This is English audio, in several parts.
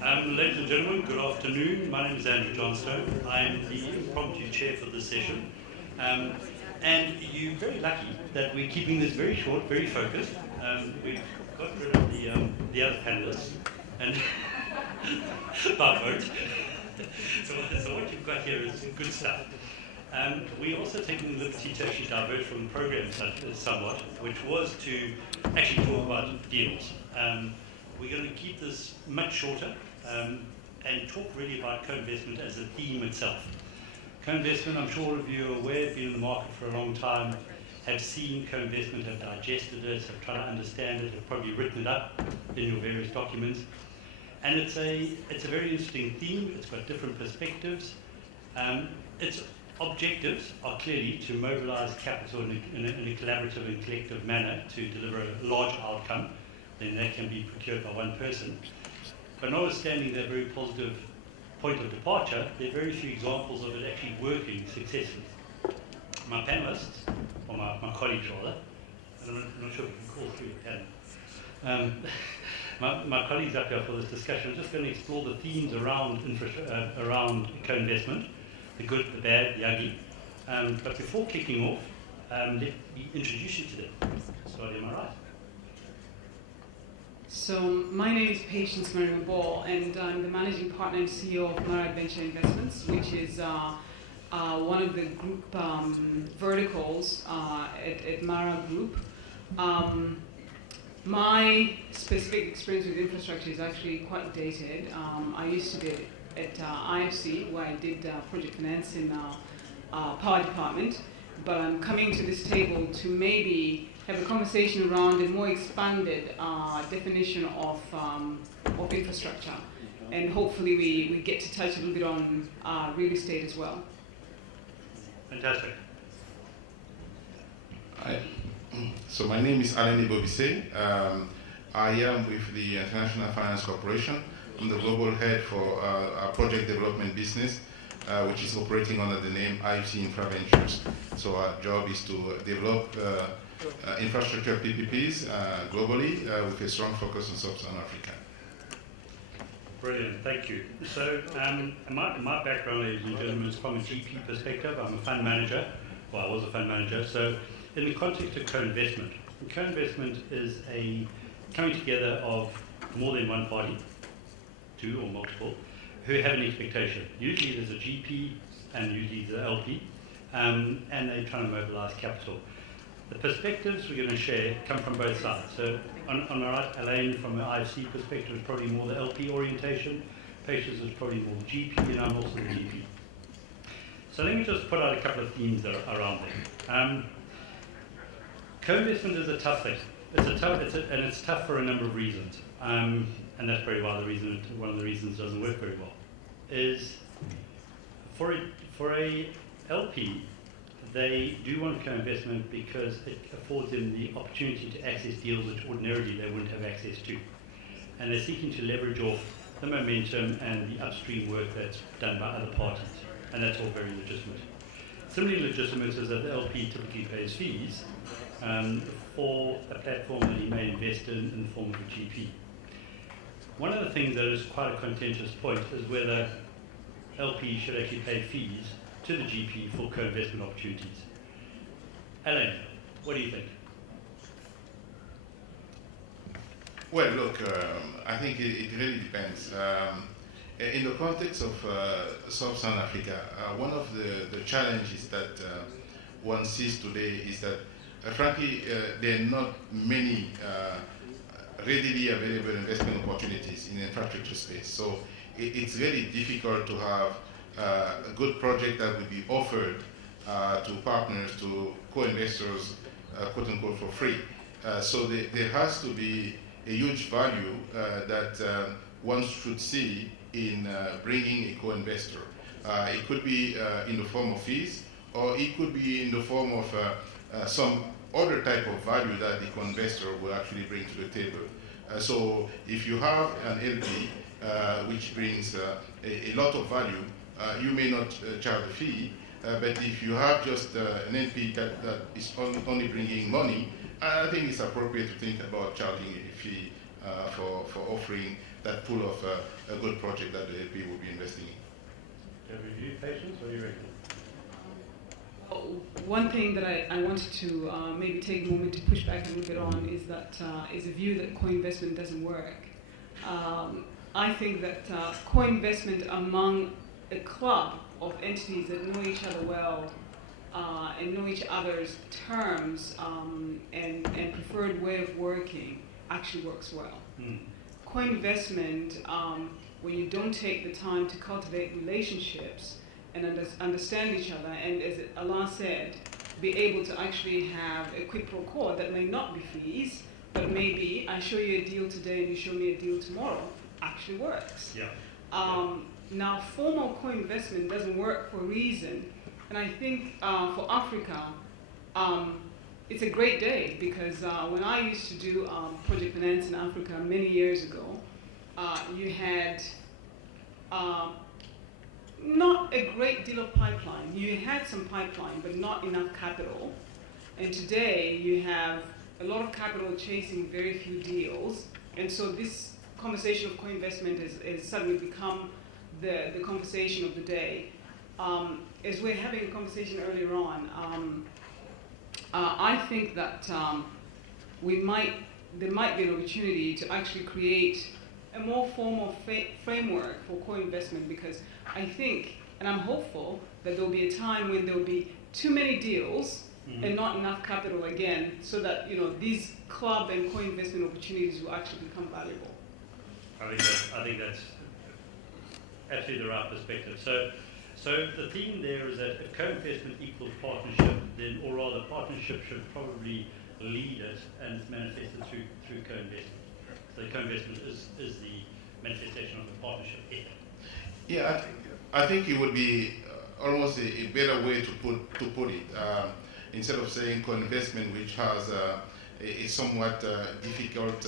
Ladies and gentlemen, good afternoon. My name is Andrew Johnstone. I am the impromptu chair for this session. And you're very lucky that we're keeping this very short, very focused. We've got rid of the other panelists and by vote. So what you've got here is good stuff. We're also taking the liberty to actually diverge from the program somewhat, which was to actually talk about deals. We're going to keep this much shorter and talk really about co-investment as a theme itself. Co-investment, I'm sure all of you are aware, have been in the market for a long time, have seen co-investment, have digested it, have tried to understand it, have probably written it up in your various documents. And it's a very interesting theme. It's got different perspectives. Its objectives are clearly to mobilize capital in a collaborative and collective manner to deliver a large outcome. Then that can be procured by one person. But notwithstanding that very positive point of departure, there are very few examples of it actually working successfully. My panelists, or my colleagues rather, I'm not sure if you can call through the panel. My colleagues up here for this discussion are just going to explore the themes around co-investment, the good, the bad, the ugly. But before kicking off, let me introduce you to them. So am I right? So my name is Patience Ball, and I'm the managing partner and CEO of Mara Adventure Investments, which is one of the group verticals at Mara Group. My specific experience with infrastructure is actually quite dated. I used to be at IFC, where I did project finance in power department, but I'm coming to this table to maybe have a conversation around a more expanded definition of infrastructure. And hopefully we get to touch a little bit on real estate as well. Fantastic. So my name is Alain Bobisse. I am with the International Finance Corporation. I'm the global head for our project development business, which is operating under the name IFC Infra Ventures. So our job is to develop infrastructure PPPs globally with a strong focus on Sub-Saharan Africa. Brilliant, thank you. So my background, ladies and gentlemen, is from a GP perspective. I'm a fund manager. Well, I was a fund manager. So in the context of co-investment, co-investment is a coming together of more than one party, two or multiple, who have an expectation. Usually there's a GP and usually there's an LP, and they're trying to mobilize capital. The perspectives we're going to share come from both sides. So on my right, Elaine, from the IFC perspective, is probably more the LP orientation. Patience is probably more the GP, and I'm also the GP. So let me just put out a couple of themes that are around there. Co-investment is a tough thing. And it's tough for a number of reasons. And that's probably why one of the reasons it doesn't work very well. Is for a LP, they do want co-investment because it affords them the opportunity to access deals which ordinarily they wouldn't have access to. And they're seeking to leverage off the momentum and the upstream work that's done by other parties. And that's all very legitimate. Similarly legitimate is that the LP typically pays fees for a platform that he may invest in the form of a GP. One of the things that is quite a contentious point is whether LP should actually pay fees to the GP for co-investment opportunities. Alain, what do you think? Well, look, I think it really depends. In the context of Sub-Saharan Africa, one of the challenges that one sees today is that, frankly, there are not many readily available investment opportunities in the infrastructure space. So it's really difficult to have a good project that would be offered to partners, to co-investors, quote unquote, for free. So there has to be a huge value that one should see in bringing a co-investor. It could be in the form of fees, or it could be in the form of some other type of value that the co-investor will actually bring to the table. So if you have an LP which brings a lot of value, you may not charge a fee, but if you have just an LP that is only bringing money, I think it's appropriate to think about charging a fee for offering that pool of a good project that the LP will be investing in. Have you Patience? What do you reckon? One thing that I wanted to maybe take a moment to push back a little bit on is that is a view that co-investment doesn't work. I think that co-investment among a club of entities that know each other well and know each other's terms and preferred way of working actually works well. Co-investment, when you don't take the time to cultivate relationships and understand each other, and as Alain said, be able to actually have a quid pro quo that may not be fees, but maybe I show you a deal today and you show me a deal tomorrow, actually works. Now, formal co-investment doesn't work for a reason, and I think for Africa, it's a great day because when I used to do project finance in Africa many years ago, you had not a great deal of pipeline. You had some pipeline, but not enough capital. And today, you have a lot of capital chasing very few deals. And so this conversation of co-investment has suddenly become the conversation of the day. As we're having a conversation earlier on, I think that there might be an opportunity to actually create a more formal framework for co-investment, because I think, and I'm hopeful, that there'll be a time when there'll be too many deals and not enough capital again, so that these club and co-investment opportunities will actually become valuable. I think that's absolutely the right perspective. So the theme there is that if co-investment equals partnership, then, or rather, partnership should probably lead it and it's manifested through co-investment. So co-investment is the manifestation of the partnership ethic. Yeah, I think it would be almost a better way to put it. Instead of saying co-investment, which has a somewhat difficult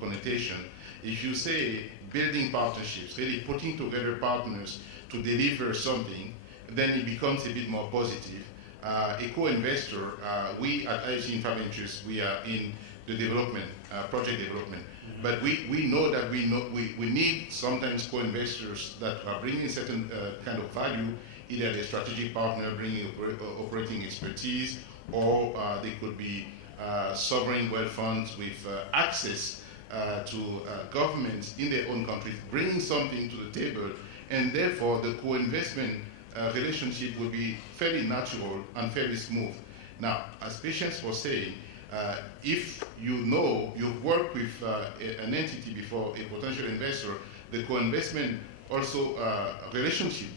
connotation, if you say building partnerships, really putting together partners to deliver something, then it becomes a bit more positive. A co-investor, we at IFC Infra Ventures, we are in the development, project development. But we know that we need sometimes co-investors that are bringing certain kind of value, either a strategic partner bringing operating expertise, or they could be sovereign wealth funds with access to governments in their own countries, bringing something to the table, and therefore the co-investment relationship would be fairly natural and fairly smooth. Now, as Patience was saying, if you've worked with an entity before, a potential investor, the co-investment also relationship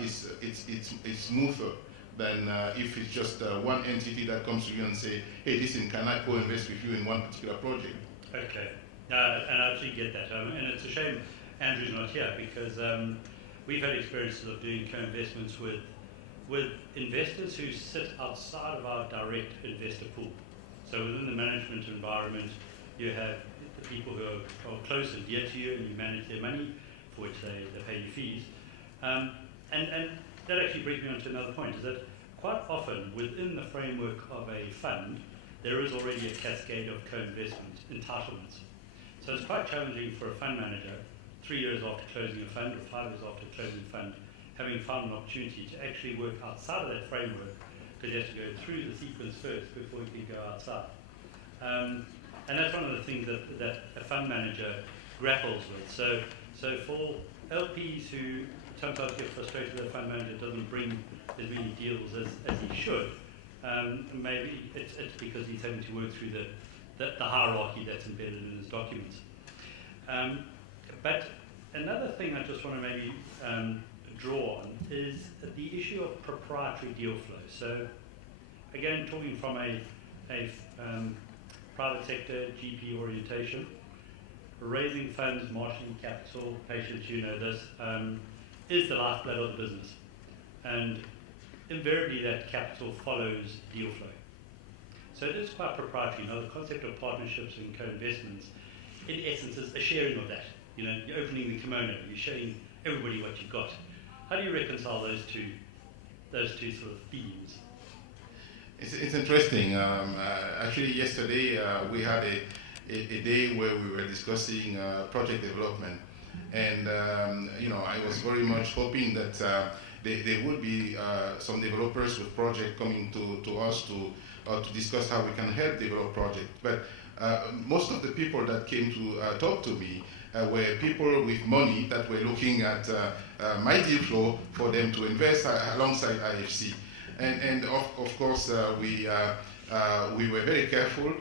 is smoother than if it's just one entity that comes to you and say, hey, listen, can I co-invest with you in one particular project? Okay, and I absolutely get that. And it's a shame Andrew's not here, because we've had experiences of doing co-investments with investors who sit outside of our direct investor pool. So within the management environment, you have the people who are close and dear to you, and you manage their money, for which they pay you fees. And that actually brings me on to another point, is that quite often within the framework of a fund, there is already a cascade of co-investment entitlements. So it's quite challenging for a fund manager, 3 years after closing a fund or 5 years after closing a fund, having found an opportunity to actually work outside of that framework, because you have to go through the sequence first before you can go outside. And that's one of the things that a fund manager grapples with. So for LPs who sometimes get frustrated that a fund manager doesn't bring as many deals as he should, maybe it's because he's having to work through the hierarchy that's embedded in his documents. But another thing I just want to maybe draw on is the issue of proprietary deal flow. So again, talking from a private sector GP orientation, raising funds, marshalling capital, Patience, you know this, is the lifeblood of the business. And invariably that capital follows deal flow. So it is quite proprietary. You know, the concept of partnerships and co-investments, in essence, is a sharing of that. You know, you're opening the kimono, you're showing everybody what you've got. How do you reconcile those two sort of themes? It's interesting. Actually, yesterday we had a day where we were discussing project development. And I was very much hoping that there would be some developers with projects coming to us to discuss how we can help develop projects. But most of the people that came to talk to me were people with money that were looking at my deal flow for them to invest alongside IFC. And of course, we were very careful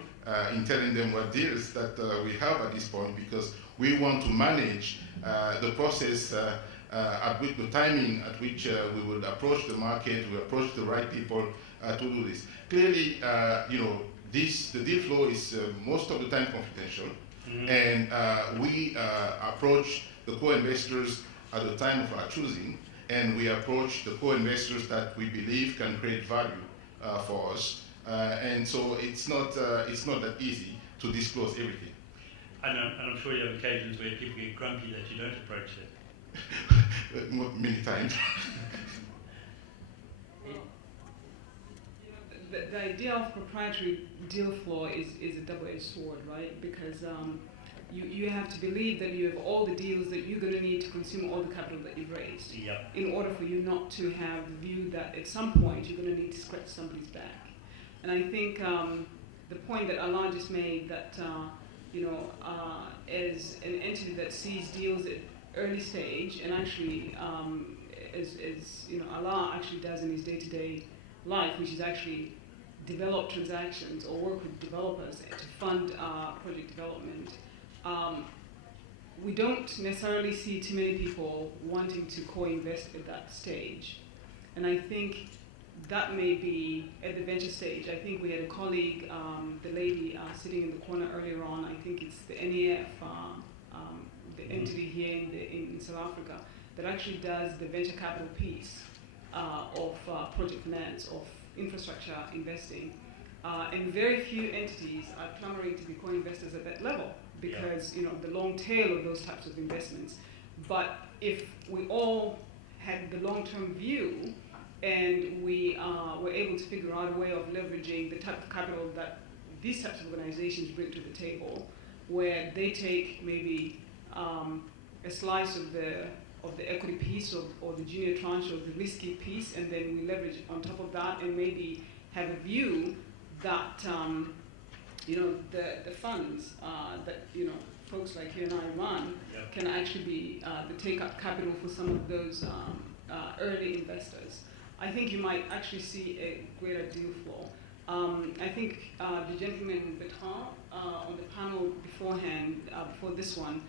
in telling them what deals that we have at this point, because we want to manage the process at which the timing at which we would approach the market, we approach the right people to do this. Clearly, the deal flow is most of the time confidential, and we approach the co-investors at the time of our choosing, and we approach the co-investors that we believe can create value for us, and so it's not that easy to disclose everything. And I'm sure you have occasions where people get grumpy that you don't approach them. Many times. The idea of proprietary deal flow is a double-edged sword, right? Because you have to believe that you have all the deals that you're going to need to consume all the capital that you've raised, in order for you not to have the view that at some point you're going to need to scratch somebody's back. And I think the point that Alain just made, that as an entity that sees deals at early stage, and actually as Alain actually does in his day-to-day life, which is actually develop transactions or work with developers to fund project development, we don't necessarily see too many people wanting to co-invest at that stage. And I think that may be at the venture stage. I think we had a colleague, the lady sitting in the corner earlier on, I think it's the NEF, the entity here in South Africa, that actually does the venture capital piece of project finance, of infrastructure investing. And very few entities are clamoring to be co-investors at that level, because the long tail of those types of investments. But if we all had the long-term view, and we were able to figure out a way of leveraging the type of capital that these types of organizations bring to the table, where they take maybe a slice of the equity piece or the junior tranche of the risky piece, and then we leverage on top of that, and maybe have a view that the funds that folks like you and I run can actually be the take-up capital for some of those early investors. I think you might actually see a greater deal flow. I think the gentleman Bertrand on the panel beforehand, before this one,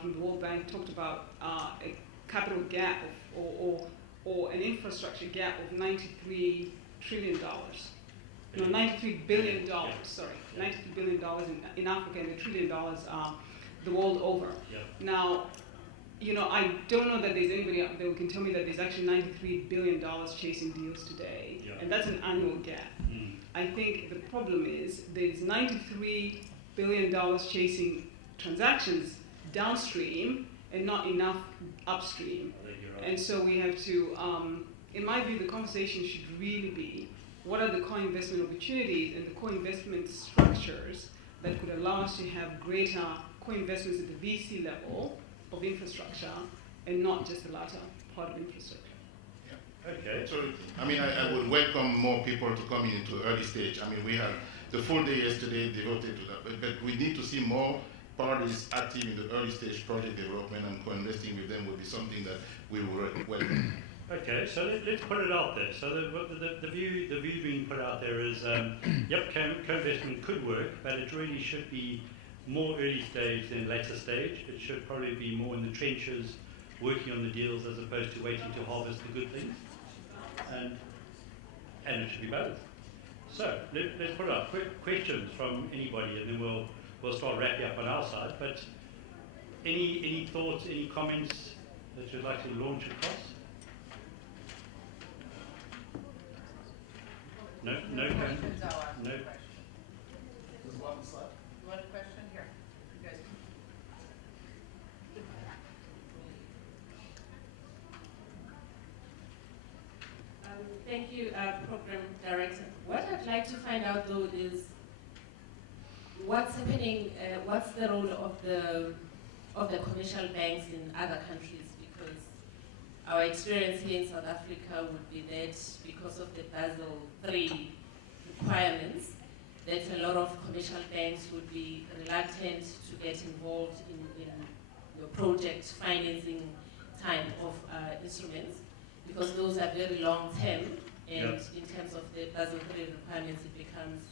from the World Bank, talked about a capital gap or an infrastructure gap of $93 trillion. No, $93 billion, sorry. $93 billion in Africa, and $1 trillion the world over. Now, I don't know that there's anybody out there who can tell me that there's actually $93 billion chasing deals today, and that's an annual gap. I think the problem is there's $93 billion chasing transactions downstream and not enough upstream. And so we have to, in my view, the conversation should really be, what are the co-investment opportunities and the co-investment structures that could allow us to have greater co-investments at the VC level of infrastructure, and not just the latter part of infrastructure. Okay. So, I would welcome more people to come into early stage. We had the full day yesterday devoted to that, but we need to see more parties active in the early stage project development, and co-investing with them would be something that we would welcome. Okay, so let's put it out there. So the view being put out there is, co-investment could work, but it really should be more early stage than later stage. It should probably be more in the trenches, working on the deals, as opposed to waiting to harvest the good things. And it should be both. So let's put it up. Quick questions from anybody, and then we'll start wrapping up on our side. But any thoughts, any comments that you'd like to launch across? No questions. No. There's one slide. One question here. You guys. Thank you, Program Director. What I'd like to find out, though, is what's happening, what's the role of the commercial banks in other countries? Because our experience here in South Africa would be that because of the Basel III requirements, that a lot of commercial banks would be reluctant to get involved in your project financing type of instruments, because those are very long term, and in terms of the Basel III requirements, it becomes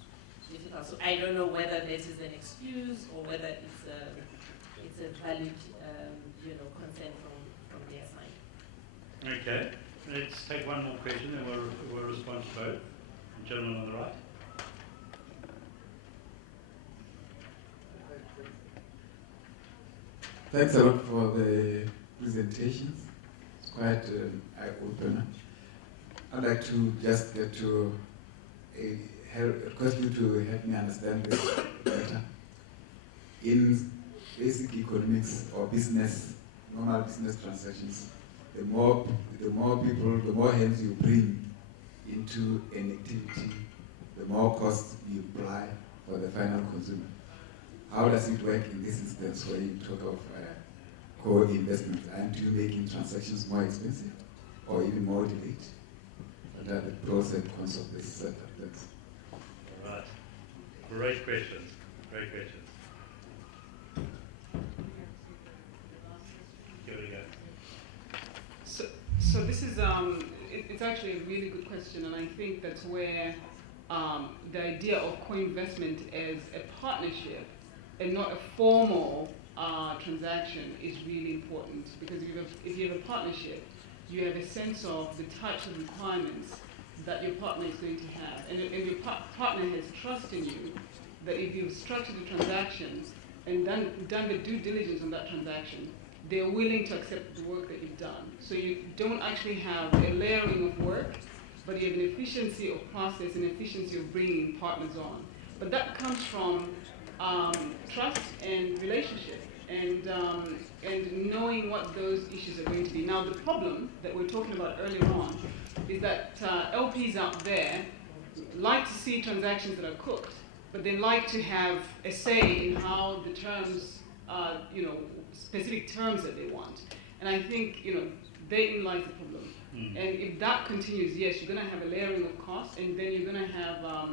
difficult. So I don't know whether this is an excuse or whether it's a valid concern from their side. Okay, let's take one more question and we'll respond to both. The gentleman on the right. Thanks a lot for the presentations. It's quite an eye-opener. I'd like to just get to request you to help me understand this better. In basic economics or business, normal business transactions, the more people, the more hands you bring into an activity, the more cost you apply for the final consumer. How does it work in this instance where you talk of co-investment? Aren't you making transactions more expensive or even more delayed? What are the pros and cons of this setup? All right. Great questions. Great questions. Give it a go. So this is it's actually a really good question, and I think that's where the idea of co-investment as a partnership and not a formal transaction is really important, because if you have a partnership, you have a sense of the types of requirements that your partner is going to have. And if your partner has trust in you, that if you've structured a transaction and done the due diligence on that transaction, they're willing to accept the work that you've done. So you don't actually have a layering of work, but you have an efficiency of process and efficiency of bringing partners on. But that comes from trust and relationship, and knowing what those issues are going to be. Now, the problem that we're talking about earlier on is that LPs out there like to see transactions that are cooked, but they like to have a say in how the terms, specific terms that they want. And I think, therein lies the problem. And if that continues, yes, you're going to have a layering of costs, and then you're going to have more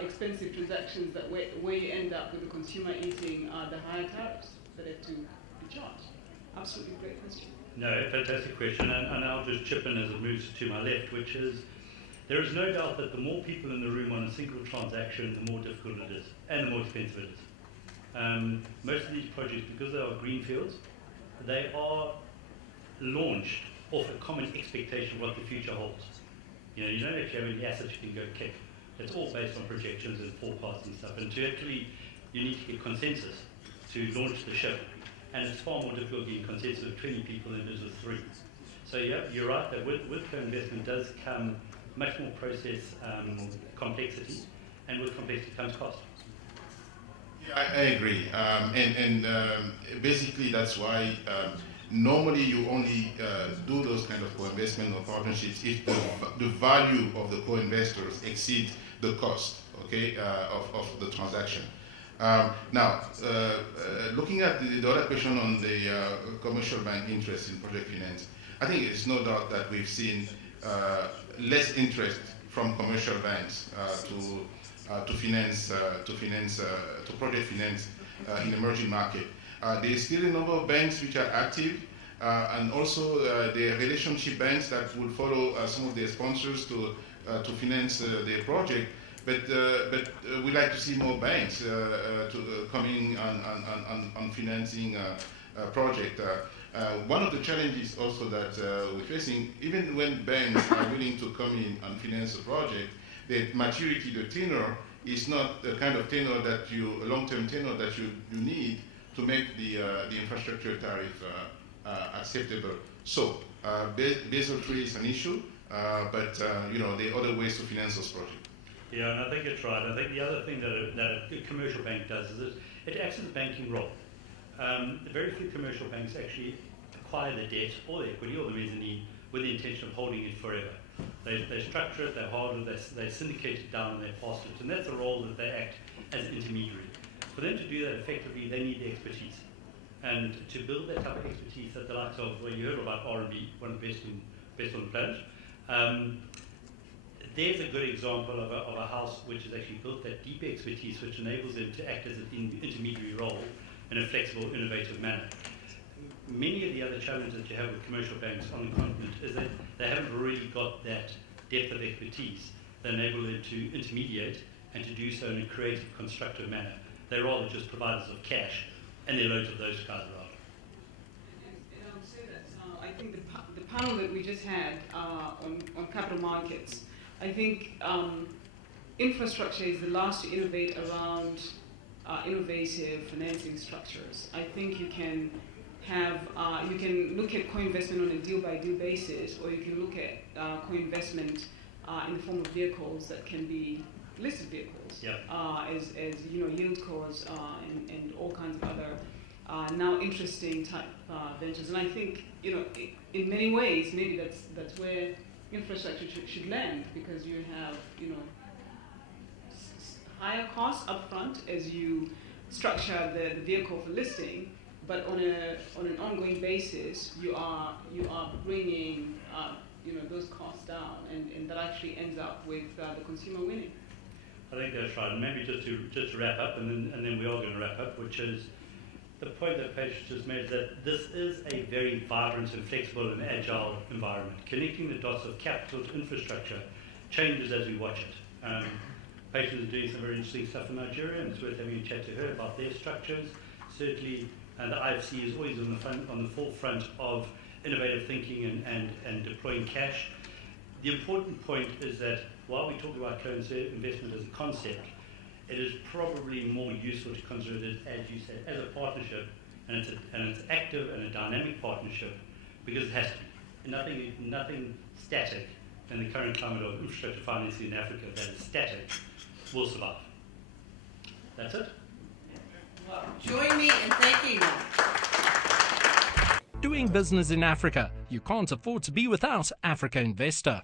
expensive transactions that where you end up with the consumer eating the higher tariffs that have to be charged. Absolutely great question. No, fantastic question, and I'll just chip in as it moves to my left, which is, there is no doubt that the more people in the room on a single transaction, the more difficult it is, and the more expensive it is. Most of these projects, because they are greenfields, they are launched off a common expectation of what the future holds. You don't actually have any assets you can go kick. It's all based on projections and forecasts and stuff. And to actually, you need to get consensus to launch the ship. And it's far more difficult getting consensus of 20 people than it is with 3. So yeah, you're right that with co-investment does come much more process complexity, and with complexity comes cost. Yeah, I agree. Basically that's why normally you only do those kind of co-investment or partnerships if the value of the co-investors exceeds the cost, okay, of the transaction. Now, looking at the other question on the commercial bank interest in project finance, I think it's no doubt that we've seen less interest from commercial banks to project finance in emerging market. There is still a number of banks which are active, and also the relationship banks that will follow some of their sponsors to finance their project. But we like to see more banks coming on financing a project. One of the challenges also that we're facing, even when banks are willing to come in and finance a project, the maturity, the tenor, is not the kind of tenor that a long-term tenor that you need to make the infrastructure tariff acceptable. So Basel III is an issue, but there are other ways to finance those projects. Yeah, and I think it's right. I think the other thing that a commercial bank does is it acts as a banking role. Very few commercial banks actually acquire the debt or the equity or the mezzanine with the intention of holding it forever. They structure it, they hold it, they syndicate it down, and they pass it, and that's the role that they act as intermediary. For them to do that effectively, they need the expertise. And to build that type of expertise at the likes of, well, you heard about R&B, one of the best on the planet. There's a good example of a house which has actually built that deep expertise which enables them to act as an intermediary role in a flexible, innovative manner. Many of the other challenges that you have with commercial banks on the continent is that they haven't really got that depth of expertise that enable them to intermediate and to do so in a creative, constructive manner. They're rather just providers of cash, and there are loads of those guys around. And I would say that I think the panel that we just had on capital markets, I think infrastructure is the last to innovate around innovative financing structures. I think you can have you can look at co-investment on a deal-by-deal basis, or you can look at co-investment in the form of vehicles that can be listed vehicles, as yield cores and all kinds of other now interesting type ventures. And I think in many ways maybe that's where infrastructure should land, because you have higher costs up front as you structure the vehicle for listing, but on an ongoing basis you are bringing those costs down, and that actually ends up with the consumer winning. I think that's right. And maybe just to wrap up, and then we are going to wrap up, which is the point that Patience just made, is that this is a very vibrant and flexible and agile environment. Connecting the dots of capital to infrastructure changes as we watch it. Patience is doing some very interesting stuff in Nigeria, and it's worth having a chat to her about their structures. Certainly, the IFC is always on the forefront of innovative thinking and deploying cash. The important point is that while we talk about co-investment as a concept, it is probably more useful to consider it, as you said, as a partnership, and it's active and a dynamic partnership, because it has to be. Nothing static in the current climate of infrastructure financing in Africa that is static will survive. That's it. Join me in thanking them. Doing business in Africa. You can't afford to be without Africa Investor.